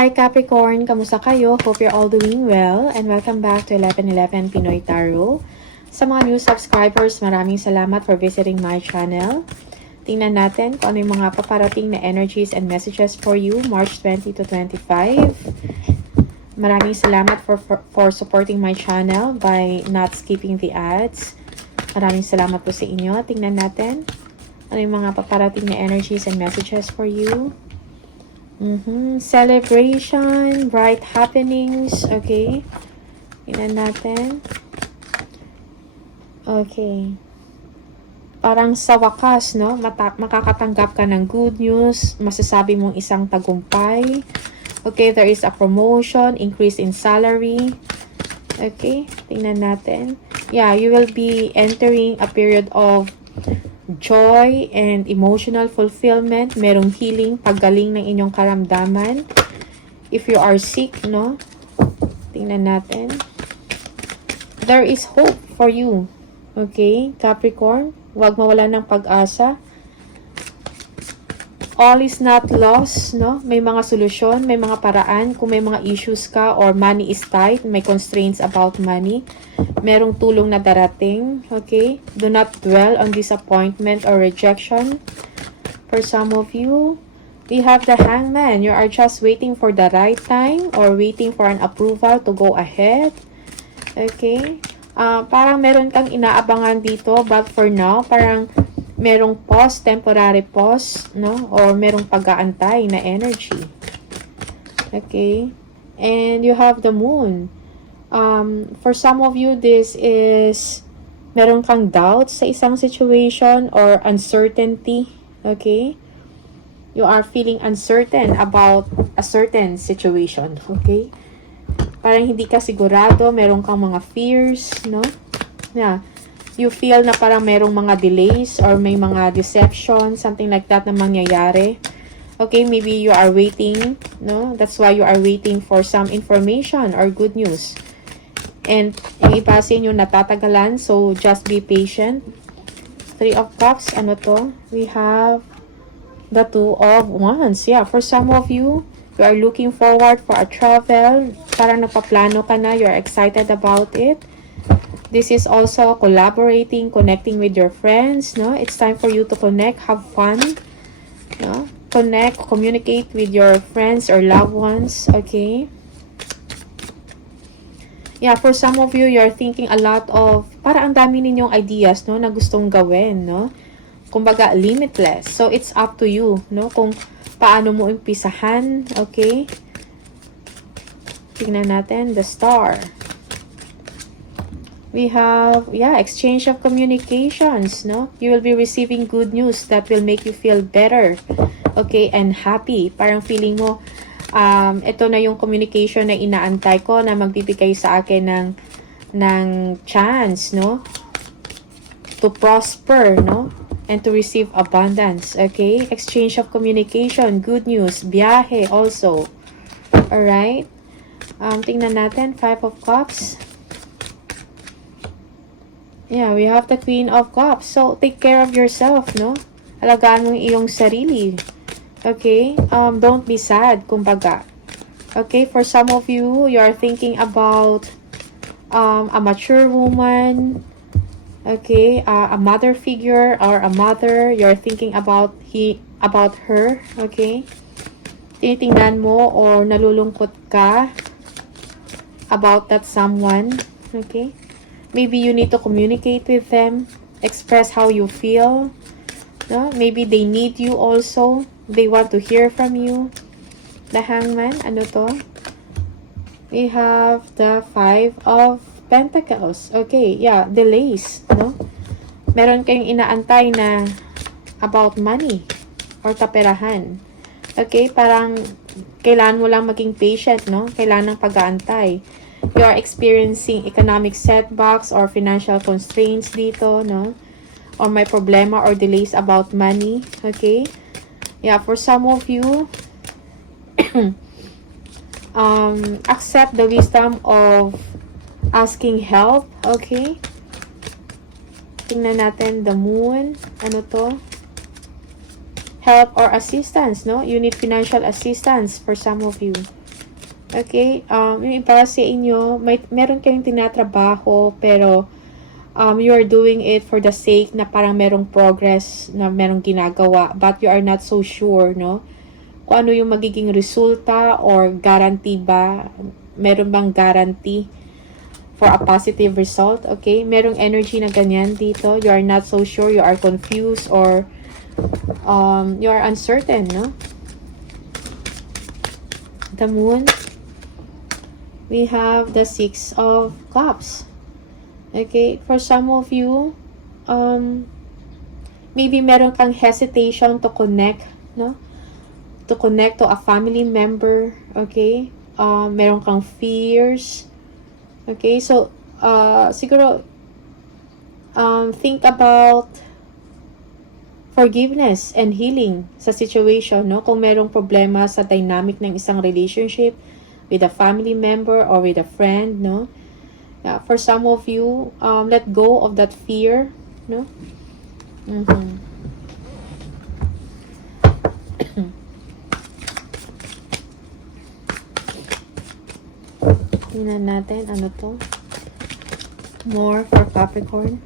Hi Capricorn, kamusta kayo? Hope you're all doing well and welcome back to 1111 Pinoy Tarot. Sa mga new subscribers, maraming salamat for visiting my channel. Tingnan natin kung ano yung mga paparating na energies and messages for you March 20 to 25. Maraming salamat for supporting my channel by not skipping the ads. Maraming salamat po sa inyo. Tingnan natin ano yung mga paparating na energies and messages for you. Celebration, bright happenings. Okay. Tingnan natin. Okay. Parang sa wakas, no? Makakatanggap ka ng good news. Masasabi mong isang tagumpay. Okay, there is a promotion, increase in salary. Okay, tingnan natin. Yeah, you will be entering a period of joy and emotional fulfillment. Merong healing, paggaling ng inyong karamdaman. If you are sick, no? Tingnan natin. There is hope for you. Okay, Capricorn, huwag mawala ng pag-asa. All is not lost, no? May mga solusyon, may mga paraan. Kung may mga issues ka or money is tight, may constraints about money, merong tulong na darating, okay? Do not dwell on disappointment or rejection. For some of you, we have the Hangman. You are just waiting for the right time or waiting for an approval to go ahead. Okay? Parang meron kang inaabangan dito, but for now, parang merong pause, temporary pause, no? Or merong pag-aantay na energy. Okay? And you have the Moon. For some of you, this is meron kang doubt sa isang situation or uncertainty. Okay? You are feeling uncertain about a certain situation. Okay? Parang hindi ka sigurado, meron kang mga fears, no? Yeah. You feel na parang merong mga delays or may mga deception, something like that na mangyayari. Okay, maybe you are waiting, no? That's why you are waiting for some information or good news. And yung iba sa inyo natatagalan, so just be patient. 3 of Cups, ano to? We have the 2 of Wands. Yeah, for some of you, you are looking forward for a travel. Parang napaplano ka na, you are excited about it. This is also collaborating, connecting with your friends, no? It's time for you to connect, have fun, no? Connect, communicate with your friends or loved ones, okay? Yeah, for some of you, you're thinking a lot of, para ang dami ninyong ideas, no, na gustong gawin, no? Kumbaga, limitless. So, it's up to you, no? Kung paano mo umpisahan, okay? Tingnan natin, the Star. We have, yeah, exchange of communications, no? You will be receiving good news that will make you feel better, okay, and happy. Parang feeling mo, ito na yung communication na inaantay ko na magbibigay sa akin ng chance, no? To prosper, no? And to receive abundance, okay? Exchange of communication, good news, biyahe also. Alright? Tingnan natin, 5 of Cups. Yeah, we have the Queen of Cups. So, take care of yourself, no? Alagaan mo yung iyong sarili. Okay? Don't be sad, kumbaga. Okay, for some of you, you are thinking about a mature woman. Okay, a mother figure or a mother. You're thinking about her. Okay? Tinitingnan mo or nalulungkot ka about that someone. Okay? Maybe you need to communicate with them, express how you feel. No? Maybe they need you also. They want to hear from you. The Hangman, ano to? We have the 5 of Pentacles. Okay, yeah, delays, no? Meron kayong inaantay na about money or kaperahan. Okay, parang kailangan mo lang maging patient, no? Kailangan ng pag-aantay. You are experiencing economic setbacks or financial constraints dito, no? Or may problema or delays about money, okay? Yeah, for some of you, accept the wisdom of asking help, okay? Tingnan natin the Moon, ano to? Help or assistance, no? You need financial assistance for some of you. Okay? Yung iba sa inyo, meron kayong tinatrabaho, pero you are doing it for the sake na parang merong progress, na merong ginagawa, but you are not so sure, no? Kung ano yung magiging resulta or guarantee ba, meron bang guarantee for a positive result, okay? Merong energy na ganyan dito. You are not so sure, you are confused, or you are uncertain, no? The Moon. We have the Six of Cups. Okay, for some of you, maybe meron kang hesitation to connect, no? To connect to a family member, okay? Meron kang fears, okay? So, siguro, think about forgiveness and healing sa situation, no? Kung merong problema sa dynamic ng isang relationship with a family member or with a friend, no? Yeah, for some of you, let go of that fear, no? Tingnan natin, ano to? More for Capricorn.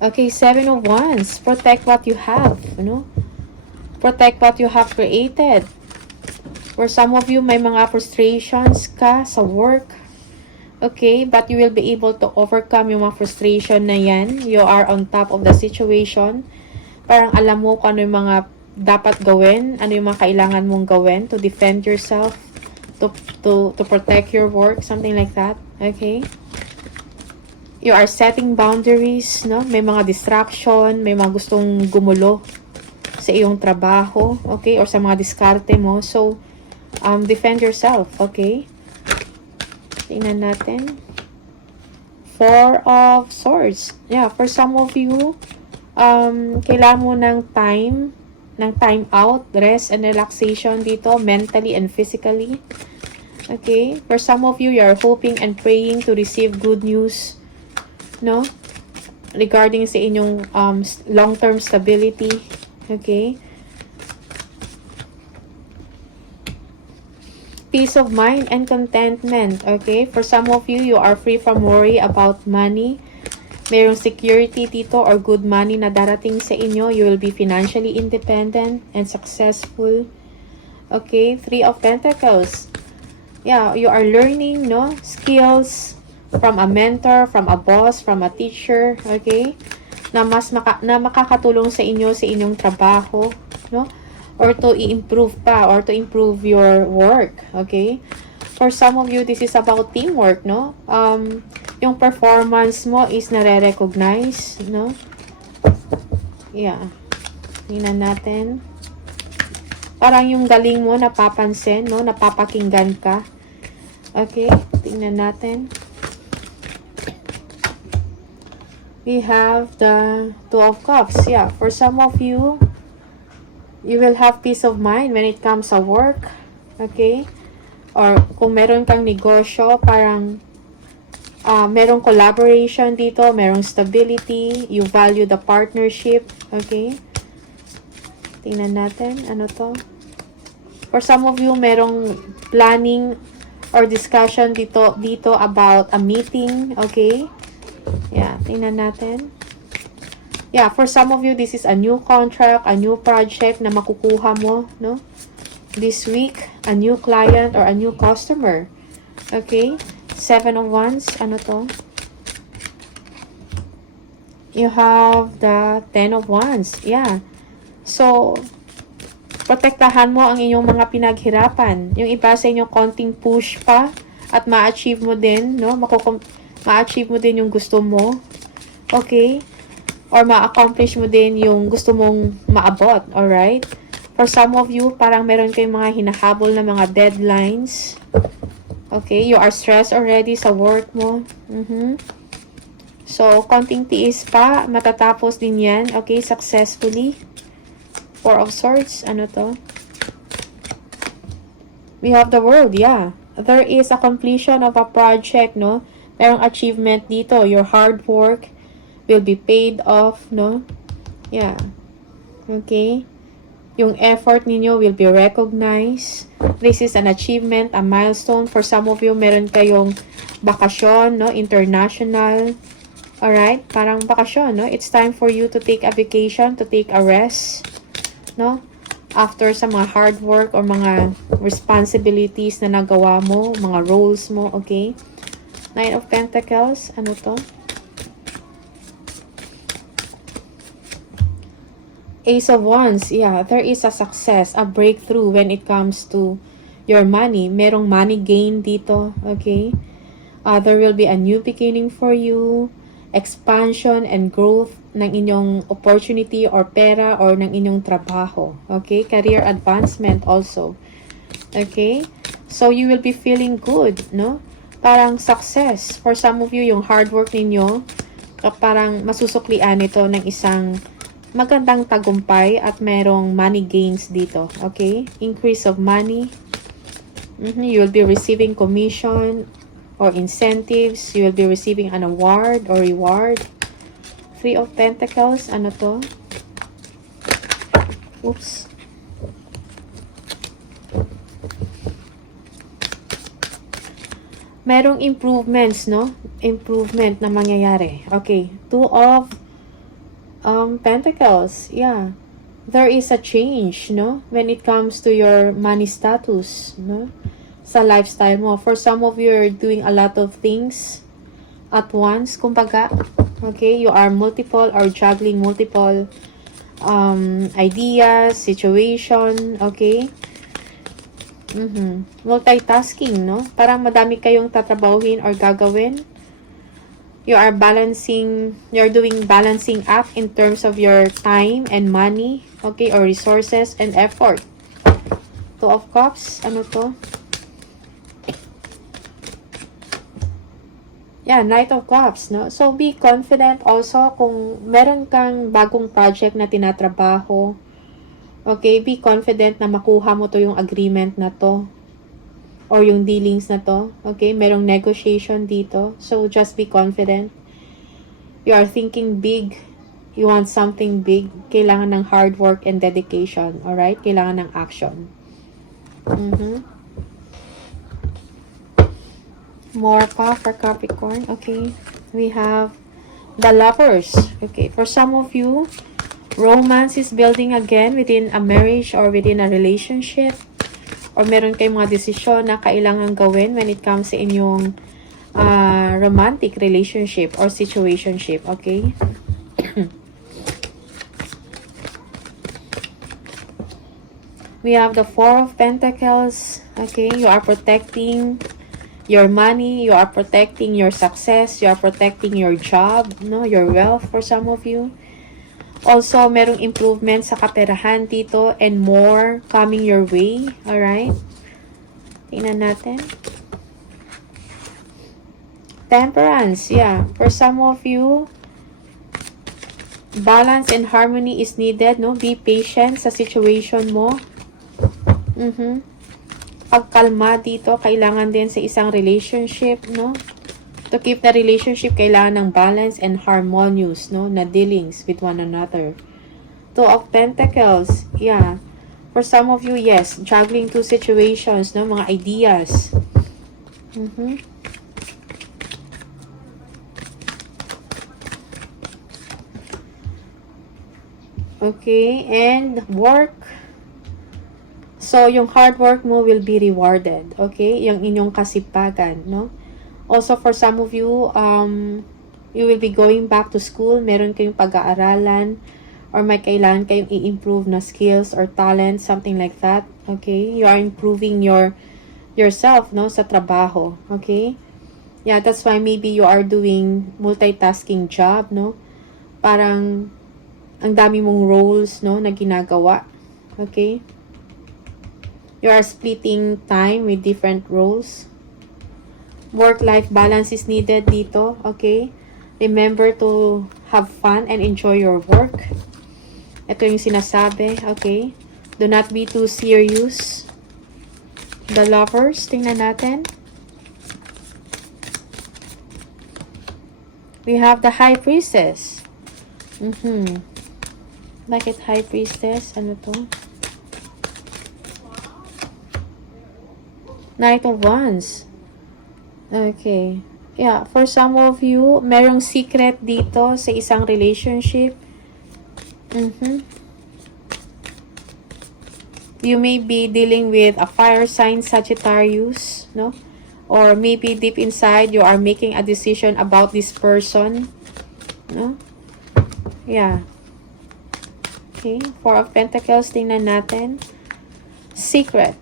Okay, Seven of Wands. Protect what you have, you know? Protect what you have created. For some of you, may mga frustrations ka sa work. Okay, but you will be able to overcome yung mga frustration na yan. You are on top of the situation. Parang alam mo kung ano yung mga dapat gawin, ano yung mga kailangan mong gawin to defend yourself, to protect your work, something like that. Okay? You are setting boundaries, no? May mga distraction, may mga gustong gumulo sa iyong trabaho, okay? Or sa mga diskarte mo. So, defend yourself, okay? Tingnan natin. Four of Swords. Yeah, for some of you, kailangan mo ng time out, rest and relaxation dito, mentally and physically. Okay? For some of you, you are hoping and praying to receive good news, no? Regarding sa inyong long-term stability. Okay? Peace of mind and contentment. Okay? For some of you, you are free from worry about money. Mayroong security dito or good money na darating sa inyo. You will be financially independent and successful. Okay? Three of Pentacles. Yeah, you are learning, no? Skills from a mentor, from a boss, from a teacher. Okay? Na makakatulong sa inyong trabaho, no? Or to i-improve pa, or to improve your work, okay? For some of you, this is about teamwork, no? Yung performance mo is nare-recognize, no? Yeah. Tingnan natin. Parang yung galing mo napapansin, no? Napapakinggan ka. Okay? Tingnan natin. We have the Two of Cups. Yeah, for some of you, you will have peace of mind when it comes to work. Okay? Or kung meron kang negosyo, parang merong collaboration dito, merong stability, you value the partnership. Okay? Tingnan natin. Ano to? For some of you, merong planning or discussion dito about a meeting. Okay? Yeah, tingnan natin. Yeah, for some of you, this is a new contract, a new project na makukuha mo, no? This week, a new client or a new customer. Okay? Seven of Wands. Ano to? You have the Ten of Wands. Yeah. So, protektahan mo ang inyong mga pinaghirapan. Yung iba sa inyo, konting push pa at ma-achieve mo din, no? Ma-achieve mo din yung gusto mo. Okay? Or ma-accomplish mo din yung gusto mong maabot, alright? For some of you, parang meron kayong mga hinahabol na mga deadlines. Okay, you are stressed already sa work mo. So, konting tiis pa, matatapos din yan, okay, successfully. Four of Swords, ano to? We have the World, yeah. There is a completion of a project, no? Merong achievement dito, your hard work will be paid off, no? Yeah. Okay? Yung effort ninyo will be recognized. This is an achievement, a milestone. For some of you, meron kayong bakasyon, no? International. Alright? Parang bakasyon, no? It's time for you to take a vacation, to take a rest, no? After sa mga hard work or mga responsibilities na nagawa mo, mga roles mo, okay? Nine of Pentacles, ano to? Ace of Wands, yeah, there is a success, a breakthrough when it comes to your money. Merong money gain dito, okay? There will be a new beginning for you, expansion and growth ng inyong opportunity or pera or ng inyong trabaho, okay? Career advancement also, okay? So, you will be feeling good, no? Parang success. For some of you, yung hard work ninyo, parang masusuklian ito ng isang magandang tagumpay at merong money gains dito. Okay? Increase of money. You will be receiving commission or incentives. You will be receiving an award or reward. Three of Pentacles. Ano to? Oops. Merong improvements, no? Improvement na mangyayari. Okay. Two of Pentacles, yeah. There is a change, no? When it comes to your money status, no? Sa lifestyle mo. For some of you, are doing a lot of things at once, kumbaga. Okay? You are multiple or juggling multiple ideas, situation, okay? Multitasking, no? Parang madami kayong tatrabahuhin or gagawin. You're doing balancing act in terms of your time and money, okay, or resources and effort. Two of Cups, ano to? Yeah, Knight of Cups, no? So, be confident also kung meron kang bagong project na tinatrabaho. Okay, be confident na makuha mo to yung agreement na to. Or yung dealings na to. Okay, merong negotiation dito. So, just be confident. You are thinking big. You want something big. Kailangan ng hard work and dedication. Alright? Kailangan ng action. More pa for Capricorn. Okay. We have the Lovers. Okay. For some of you, romance is building again within a marriage or within a relationship. Or meron kayong mga desisyon na kailangan gawin when it comes sa inyong romantic relationship or situationship. Okay? We have the Four of Pentacles. Okay? You are protecting your money. You are protecting your success. You are protecting your job. No? Your wealth for some of you. Also, merong improvement sa kaperahan dito and more coming your way. Alright? Tingnan natin. Temperance. Yeah. For some of you, balance and harmony is needed. No? Be patient sa situation mo. Pagkalma dito, kailangan din sa isang relationship. No? To keep the relationship, kailangan ng balance and harmonious, no, na dealings with one another. Two of Pentacles, yeah. For some of you, yes, juggling two situations, no, mga ideas. Okay, and work. So, yung hard work mo will be rewarded, okay? Yung inyong kasipagan, no? Also, for some of you, you will be going back to school. Meron kayong pag-aaralan or may kailangan kayong i-improve na skills or talent, something like that. Okay? You are improving yourself, no, sa trabaho. Okay? Yeah, that's why maybe you are doing multitasking job, no? Parang ang dami mong roles, no, na ginagawa. Okay? You are splitting time with different roles. Work-life balance is needed dito, okay? Remember to have fun and enjoy your work. Ito yung sinasabi, okay? Do not be too serious. The Lovers, tingnan natin. We have the High Priestess. Bakit High Priestess? Ano to? Knight of Wands. Okay. Yeah, for some of you, merong secret dito sa isang relationship. You may be dealing with a fire sign, Sagittarius, no? Or maybe deep inside, you are making a decision about this person, no? Yeah. Okay, Four of Pentacles, tingnan natin. Secret.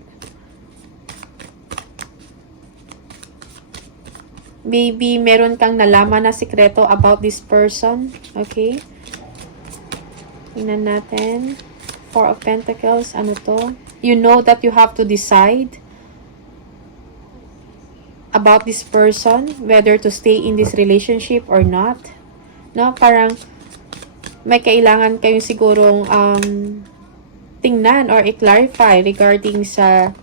Maybe meron kang nalaman na sikreto about this person. Okay. Tingnan natin. Four of Pentacles. Ano to? You know that you have to decide about this person. Whether to stay in this relationship or not. No? Parang may kailangan kayong sigurong tingnan or i-clarify regarding sa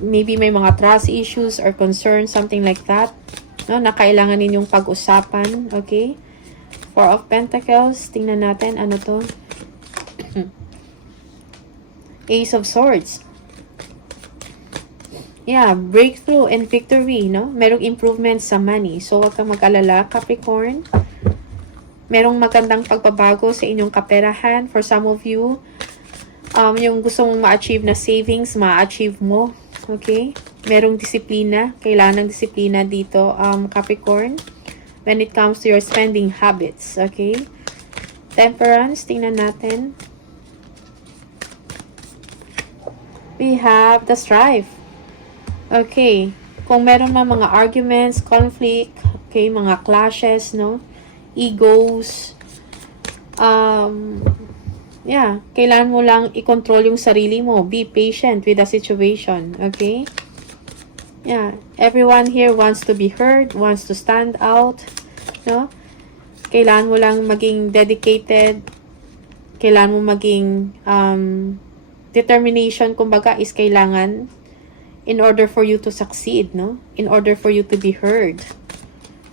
maybe may mga trust issues or concerns, something like that. No, na kailangan ninyong pag-usapan. Okay? Four of Pentacles. Tingnan natin. Ano to? Ace of Swords. Yeah, breakthrough and victory, no? Merong improvement sa money. So, huwag kang mag-alala, Capricorn. Merong magandang pagbabago sa inyong kaperahan. For some of you, yung gusto mong ma-achieve na savings, ma-achieve mo. Okay? Merong disiplina. Kailangan ng disiplina dito, Capricorn. When it comes to your spending habits. Okay? Temperance. Tingnan natin. We have the strife. Okay. Kung meron mga arguments, conflict, okay, mga clashes, no? Egos. Yeah, kailangan mo lang i-control yung sarili mo. Be patient with the situation, okay? Yeah, everyone here wants to be heard, wants to stand out, no? Kailangan mo lang maging dedicated. Kailangan mo maging determination, kumbaga, is kailangan in order for you to succeed, no? In order for you to be heard.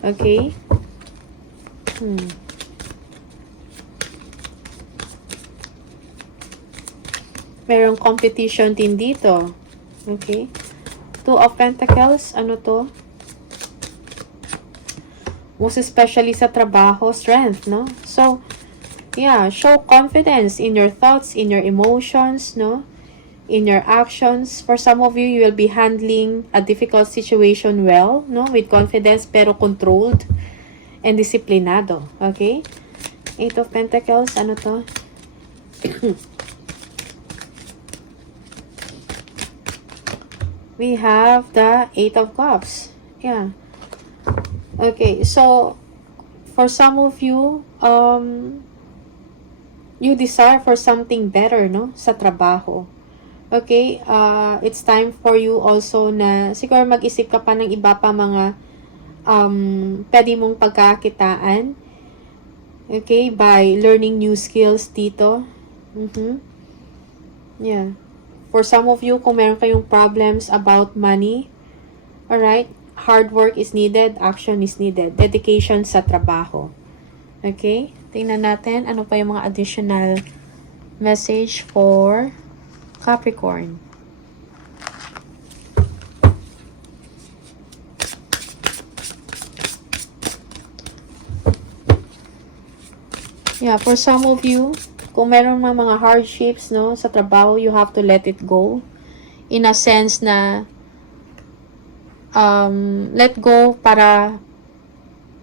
Okay? Merong competition din dito. Okay? Two of Pentacles. Ano to? Most especially sa trabaho, strength, no? So, yeah, show confidence in your thoughts, in your emotions, no? In your actions. For some of you, you will be handling a difficult situation well, no? With confidence, pero controlled and disciplinado. Okay? Eight of Pentacles. Ano to? We have the Eight of Cups. Yeah. Okay, so for some of you, you desire for something better, no? Sa trabaho. Okay, it's time for you also na siguro mag-isip ka pa ng iba pa mga pwede mong pagkakitaan. Okay, by learning new skills dito. Yeah. For some of you, kung meron kayong problems about money, alright, hard work is needed, action is needed, dedication sa trabaho. Okay? Tingnan natin ano pa yung mga additional message for Capricorn. Yeah, for some of you, kung meron mga hardships, no, sa trabaho, you have to let it go. In a sense na let go para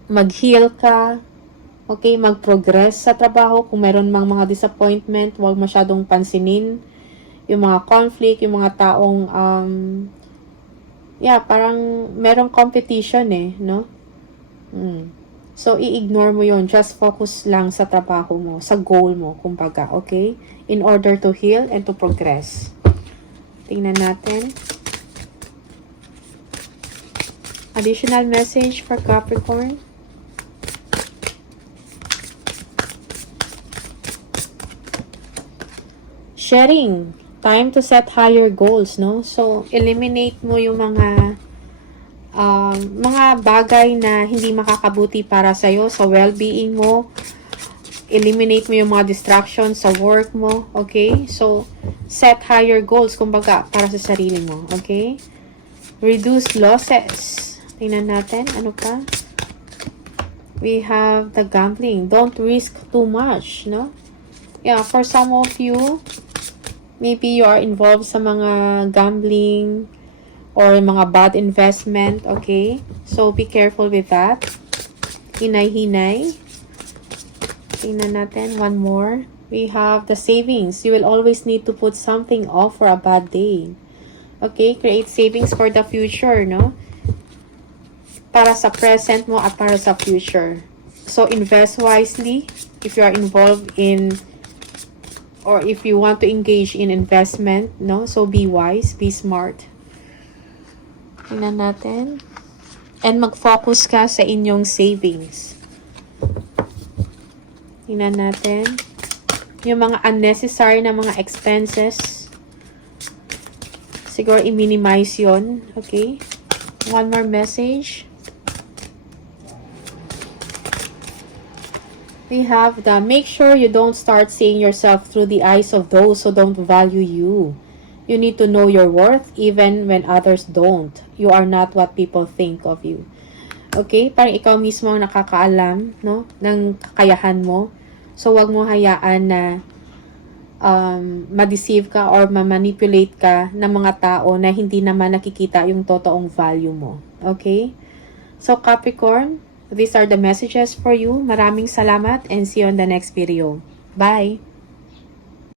mag-heal ka, okay, mag-progress sa trabaho. Kung meron mga disappointment, huwag masyadong pansinin yung mga conflict, yung mga taong yeah, parang merong competition no? So, i-ignore mo yon. Just focus lang sa trabaho mo, sa goal mo, kumbaga, okay? In order to heal and to progress. Tingnan natin. Additional message for Capricorn. Sharing. Time to set higher goals, no? So, eliminate mo yung mga bagay na hindi makakabuti para sa'yo, sa well-being mo. Eliminate mo yung mga distractions sa work mo, okay? So, set higher goals, kumbaga, para sa sarili mo, okay? Reduce losses. Tingnan natin. Ano pa? We have the gambling. Don't risk too much, no? Yeah, for some of you, maybe you are involved sa mga gambling or mga bad investment, okay? So, be careful with that. Hinay-hinay. Tingnan natin. One more. We have the savings. You will always need to put something off for a bad day. Okay? Create savings for the future, no? Para sa present mo at para sa future. So, invest wisely if you are involved in or if you want to engage in investment, no? So, be wise, be smart. Tingnan natin. And mag-focus ka sa inyong savings. Tingnan natin. Yung mga unnecessary na mga expenses, siguro i-minimize yon. Okay? One more message. We have the make sure you don't start seeing yourself through the eyes of those who don't value you. You need to know your worth even when others don't. You are not what people think of you. Okay? Parang ikaw mismo ang nakakaalam, no? Ng kakayahan mo. So, wag mo hayaan na ma-deceive ka or ma-manipulate ka ng mga tao na hindi naman nakikita yung totoong value mo. Okay? So, Capricorn, these are the messages for you. Maraming salamat and see you on the next video. Bye!